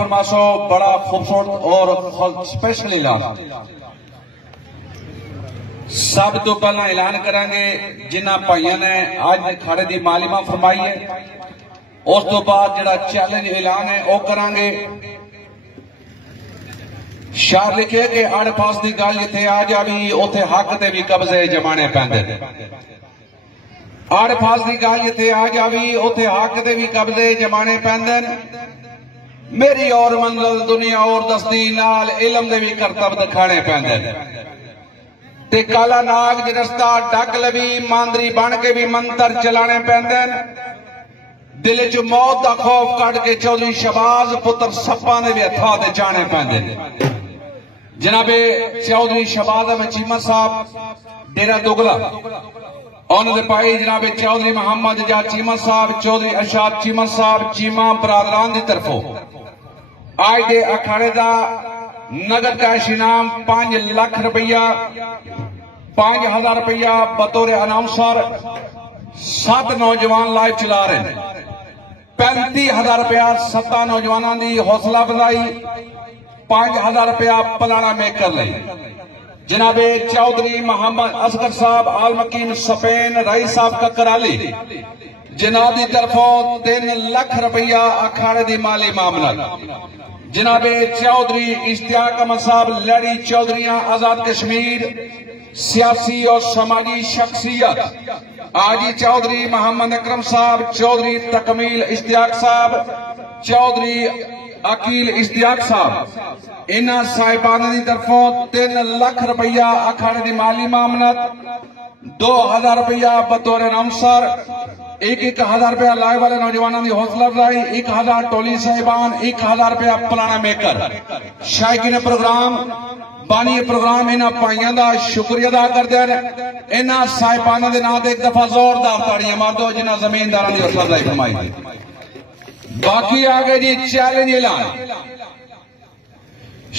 फरमासो बड़ा खूबसूरत और स्पेशल ऐलान। सब तो पहला ऐलान करांगे जिन्हां भाइयों ने आज खाड़े की मालिमा फरमाई है, उस तो बाद जिहड़ा चैलेंज ऐलान है वह करांगे। शार लिखे कि आड़ पास की गल जिथे आ जावी उथे हक ते भी कब्जे जमाने पैंदे। आड़ पास की गल जिथे आ जावी उथे हक ते भी कब्जे जमाने पैंदे। मेरी और मंजिल दुनिया और दस्ती नाल इलम दे भी करतब दिखाने पैंदे। ते काला नाग रस्ता डक लवी मांदरी बन के भी मंत्र चलाने पैंदे। दिल च मौत का खौफ कट के चौधरी शहबाज पुत्र सप्पा ने भी हथा ते जाने पैंदे। जनाबे चौधरी शहबाज अहमद चीमा साहब डेरा दुगला, उन्होंने भाई जनाबे चौधरी मोहम्मद जा चीमा साहब, चौधरी अरशाद चीमा साहब चीमा बरादरान की तरफों आज के अखाड़े का नगद कैश इनाम 5 लाख रुपया, 5000 रुपया बतौर अनाउंसर 7 नौजवान लाइव चला रहे हैं। 35,000 रुपया 7 नौजवानों की हौसला अफजाई, 5000 रुपया पलाना मेकर ले। जनाबे चौधरी मोहम्मद असगर साहब आलमकीन स्पेन राई साहब का कराली जनाब की तरफों 3 लाख रुपया अखाड़े की माली मामला। जनाबे चौधरी इश्तियाक अहमद साहब लड़ी चौधरियां आजाद कश्मीर सियासी और समाजी शख्सियत। आजी चौधरी मोहम्मद अकरम साहब, चौधरी तकमील इश्तियाक साहब, चौधरी अकील इश्तियाक साहब, इन्हां साहिबान की तरफों 3 लाख रुपया अखाड़े की माली मामनत, 2000 रुपया बतौर अनाउंसर, 1,000 रुपया लाए वाले नौजवानों की हौसला अफजाई, 1000 टोली साहिबान, 1000 रुपया पलाना मेकर। शायकीन प्रोग्राम बानी प्रोग्राम इन्हां भाइयों का शुक्रिया अदा करते हैं। इन्हां साहिबानों के नाम एक दफा जोरदार ताड़ियां मार दो जिन्हां जमींदारों की हौसला अफजाई फरमाई। बाकी आगे जी चैलेंज ऐलान।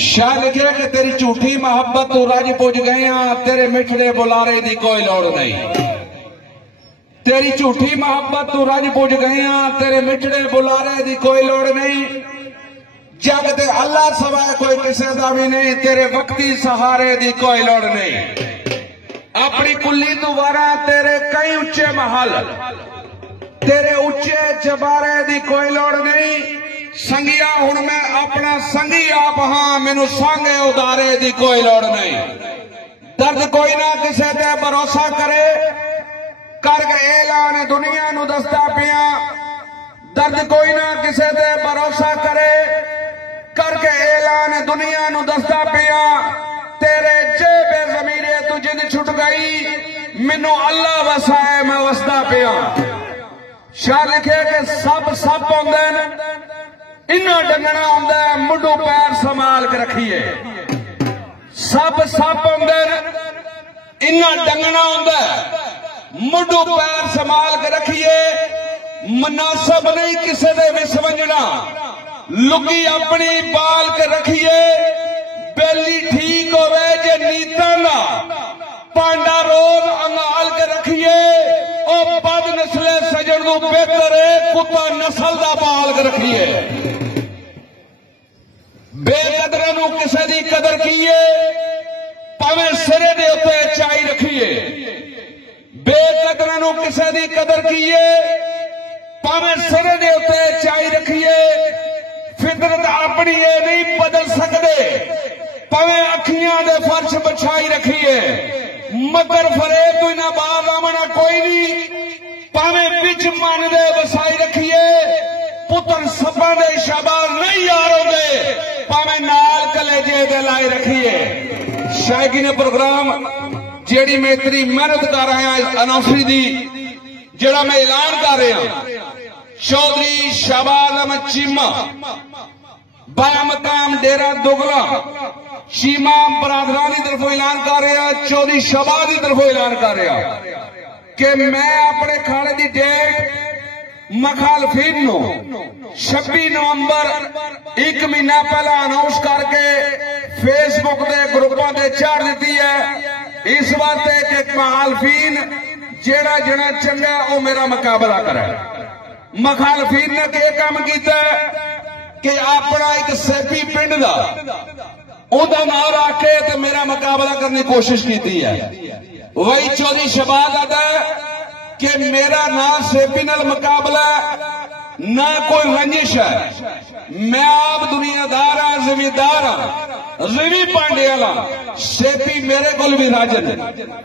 शाह लिखे कि तेरी झूठी मोहब्बत तू रज पुज गई, तेरे मिठड़े बुलारे की कोई लौड़ नहीं। तेरी झूठी मोहब्बत तू रज पुज गई, तेरे मिठड़े बुलारे की कोई लौड़ नहीं। जग ते अल्लाह सवाए कोई किसी का भी नहीं, तेरे वक्ती सहारे की कोई लौड़ नहीं। अपनी कुल्ली तू वारा तेरे कई उच्चे महल, तेरे उच्चे चबारे की कोई लौड़ नहीं। संगिया हुण मैं अपना संगी आप हाँ, मैनू सांगे उदारे की कोई लौड़ नहीं। दर्द कोई ना किसी ते भरोसा करे, करके ऐलान दुनिया नू दसदा पिया। दर्द कोई ना किसी ते भरोसा करे, करके ऐलान दुनिया नू दसदा पिया। तेरे जेबे ज़मीरे तू जिंद छुट गई, मैनू अल्लाह वसाए मैं वसदा पिया। शाह लिखे कि सब आउंदे ने, इन्ना डंगना आउंदा है, मुंडू पैर संभाल के रखिए। सब आउंदे ने, इन्ना डंगना आउंदा है, मुंडू पैर संभाल के रखिए। मुनासब नहीं किसी दे विच वंजना, लुकी अपनी बाल के रखिए। बेली ठीक होवे जे नीतां दा, पांडा रोज अंगाल के रखिए। ओ बद नस्ले सजन नू बेहतर है, कुत्ता नस्ल दा पाल के रखिए। बेकदरां नू किसी दी कदर कीए, भावें सिरे दे उत्ते चाई रखिए। बेकदरां नू किसी दी कदर कीए, भावें सिरे दे उत्ते चाई रखिए। फितरत अपनी ये नहीं बदल सकते, भावें अखियां दे फर्श बछाई रखिए। मगर फरेब तो इन्हां बाज आमना कोई नहीं, भावें बिच मन दे वसाई रखिए। पुत्र सपा दे शाबाज नहीं यार होंदे, भावें नाल कलेजे दे लाई रखिए। शायकीन प्रोग्राम जेड़ी मैं इतनी मेहनत कर रहा हूं अनाउंसरी दी, जेड़ा मैं ऐलान कर रहा, चौधरी शहबाज अहमद चीमा बामकाम डेरा दुगला चीमा बरादरान की तरफों ऐलान कर रहा, चौधरी शहबाज की तरफों ऐलान कर रहा कि मैं अपने खाने की डेट मुखालफिन नू 26 नवंबर 1 महीना पहला अनाउंस करके फेसबुक के ग्रुपों से चाड़ दी है। इस वास्ते कि मुखालफिन जेड़ा जना चंगा वो मेरा मुकाबला करे। मुखालफिन ने क्या काम किया, कि अपना एक सेपी पिंड का ओदा नाम रख के ते मेरा मुकाबला करने की कोशिश की है। वही चौधरी शहबाज आता है कि मेरा ना सेपी नाल मुकाबला ना कोई रंजिश है, मैं आप दुनियादार हाँ, जिम्मेदार हाँ, रिवी पांडे वाला सेपी मेरे को भी राजन है।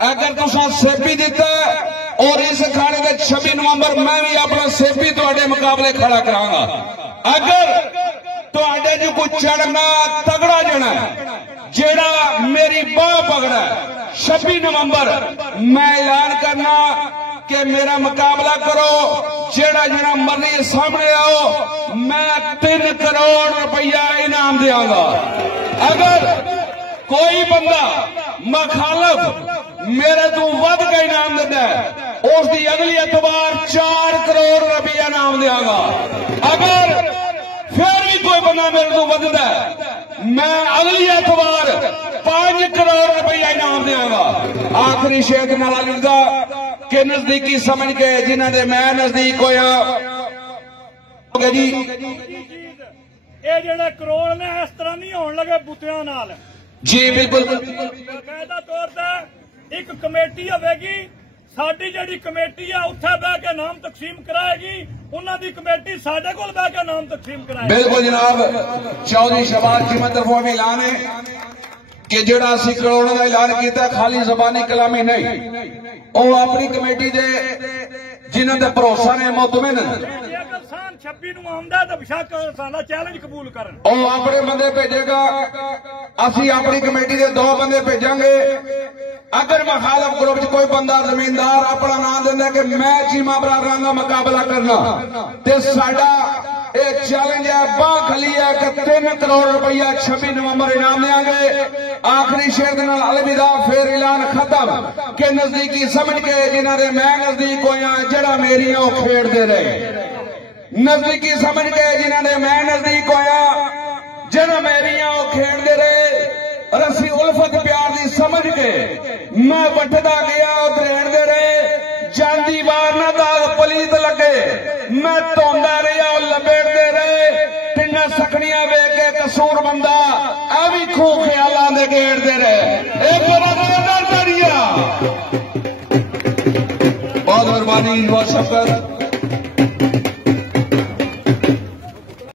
अगर तुसा सेपी दिता और इस अखाड़े के 26 नवंबर मैं भी अपना सेपी तुहाडे मुकाबले खड़ा करांगा। अगर तुहाडे जो कोई चढ़ना तगड़ा जना जेड़ा मेरी बाह पकड़ा 26 नवंबर मैं ऐलान करना कि मेरा मुकाबला करो, जेड़ा जेड़ा मरने सामने आओ, मैं 3 करोड़ रुपया इनाम देंगा। अगर कोई बंदा मखालफ मेरे तो वध का इनाम देता है उसकी अगली एतवार 4 करोड़ रुपया इनाम देंगा। अगर फिर भी कोई बंदा मेरे तो वधदा है मैं अगली एतवार 5 करोड़ रुपया इनाम देंगा। आखिरी शेख नाल के नजदीकी समझ के जिन्होंने मैं नजदीक होया जी ये जेड़ा करोड़ ने इस तरह नहीं होने लगे बूटियां नाल जी बिल्कुल बाकायदा तौर पर एक कमेटी होगी साडी जेड़ी कमेटी है उत्थे बह के नाम तकसीम कराएगी उन्हां दी कमेटी साडे कोल बह के नाम तकसीम कराएगी। बिल्कुल जनाब चौधरी शहबाज जी तरफों ऐलान है कि जेड़ा असी करोड़ का ऐलान किया खाली जबानी कलामी नहीं वो अपनी कमेटी दे जिन्हों का भरोसा ने मुतमिन 26 ਨੂੰ ਆਉਂਦਾ ਤਾਂ ਬਿਸ਼ੱਕ ਸਾਡਾ ਚੈलेंज ਕਬੂਲ ਕਰਨ ਉਹ ਆਪਣੇ ਬੰਦੇ ਭੇਜੇਗਾ ਅਸੀਂ ਆਪਣੀ ਕਮੇਟੀ ਦੇ 2 ਬੰਦੇ ਭੇਜਾਂਗੇ। अगर मुखालफ ग्रुप च कोई बंदा जमींदार अपना नाम देंदा कि मैं चीमा बरादरां दा मुकाबला करना ते साडा ये चैलेंज है बाह खली है कि 3 करोड़ रुपया 26 नवंबर इनाम देंगे। आखिरी शेर नाल अलविदा फिर ऐलान खत्म कि नजदीकी समझ के जिन्होंने मैं नजदीक होया जड़ा मेरियां खेड़ते रहे नजदीकी समझ के जिन्होंने मैं नजदीक होया जड़ा मेरियां खेड़ते रहे रसी उल्फत प्यार की समझ के मैं वटदा गया ग्रहणते रहे जांदी बार ना दाग पलीत लगे मैं धोंदा रहा लपेटते रहे तिना सकनिया वेख के कसूर बंदा आ भी खू ख्यालों के घेरते रहे एक बड़ा बहुत मेहरबानी बहुत शफकत।